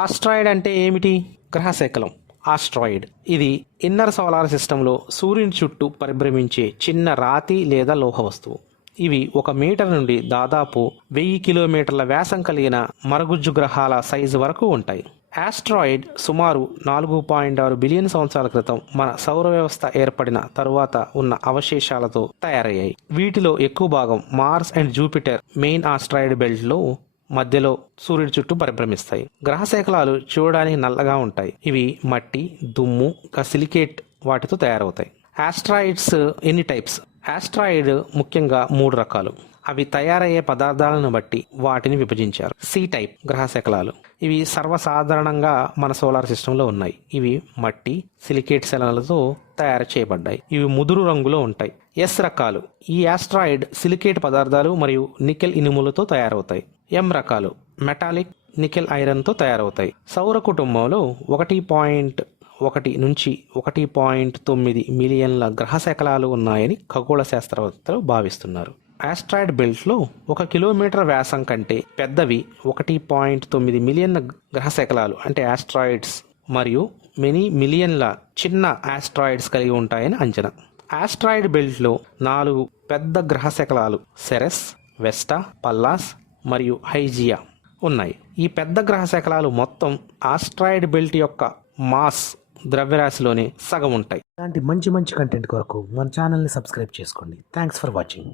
Asteroid అంటే ఏమిటి? గ్రహశకలం. Asteroid ఇది ఇన్నర్ సోలార్ సిస్టంలో సూర్యుని చుట్టూ పరిభ్రమించే చిన్న రాతి లేదా లోహ వస్తువు. ఇవి 1 మీటర్ నుండి దాదాపు 1000 కిలోమీటర్ల వ్యాసం కలిగిన మరుగుజ్జు గ్రహాల సైజు వరకు ఉంటాయి. ఆస్ట్రాయిడ్ సుమారు 4.6 బిలియన్ సంవత్సరాల క్రితం మన సౌర వ్యవస్థ ఏర్పడిన తరువాత ఉన్న అవశేషాలతో తయారయ్యాయి. వీటిలో ఎక్కువ భాగం Mars and Jupiter main asteroid బెల్ట్లో మధ్యలో సూర్యుడి చుట్టూ పరిభ్రమిస్తాయి. గ్రహశకలాలు చూడడానికి నల్లగా ఉంటాయి. ఇవి మట్టి, దుమ్ము, సిలికేట్ వాటితో తయారవుతాయి. ఆస్ట్రాయిడ్స్ ఎన్ని టైప్స్? ఆస్ట్రాయిడ్ ముఖ్యంగా 3 రకాలు. అవి తయారయ్యే పదార్థాలను బట్టి వాటిని విభజించారు. సి టైప్ గ్రహశకలాలు. ఇవి సర్వసాధారణంగా మన సోలార్ సిస్టంలో ఉన్నాయి. ఇవి మట్టి, సిలికేట్ శకలాలతో తయారు చేయబడ్డాయి. ఇవి ముదురు రంగులో ఉంటాయి. ఎస్ రకాలు. ఈ ఆస్ట్రాయిడ్ సిలికేట్ పదార్థాలు మరియు నికెల్ ఇనుములతో తయారవుతాయి. ఎం రకాలు మెటాలిక్, నికెల్ ఐరన్తో తయారవుతాయి. సౌర కుటుంబంలో 1.1 నుంచి 1.9 మిలియన్ల గ్రహశకలాలు ఉన్నాయని ఖగోళ శాస్త్రవేత్తలు భావిస్తున్నారు. ఆస్ట్రాయిడ్ బెల్ట్లో 1 కిలోమీటర్ వ్యాసం కంటే పెద్దవి 1.9 మిలియన్ల గ్రహశకలాలు అంటే ఆస్ట్రాయిడ్స్ మరియు మెనీ మిలియన్ల చిన్న ఆస్ట్రాయిడ్స్ కలిగి ఉంటాయని అంచనా. ఆస్ట్రాయిడ్ బెల్ట్లో 4 పెద్ద గ్రహశకలాలు సెరెస్, వెస్టా, పల్లాస్ మరియు హైజియా ఉన్నాయి. ఈ పెద్ద గ్రహశకలాలు మొత్తం ఆస్ట్రాయిడ్ బెల్ట్ యొక్క మాస్ ద్రవ్యరాశిలోనే సగం ఉంటాయి. ఇలాంటి మంచి కంటెంట్ కొరకు మన ఛానల్ని సబ్స్క్రైబ్ చేసుకోండి. Thanks for watching.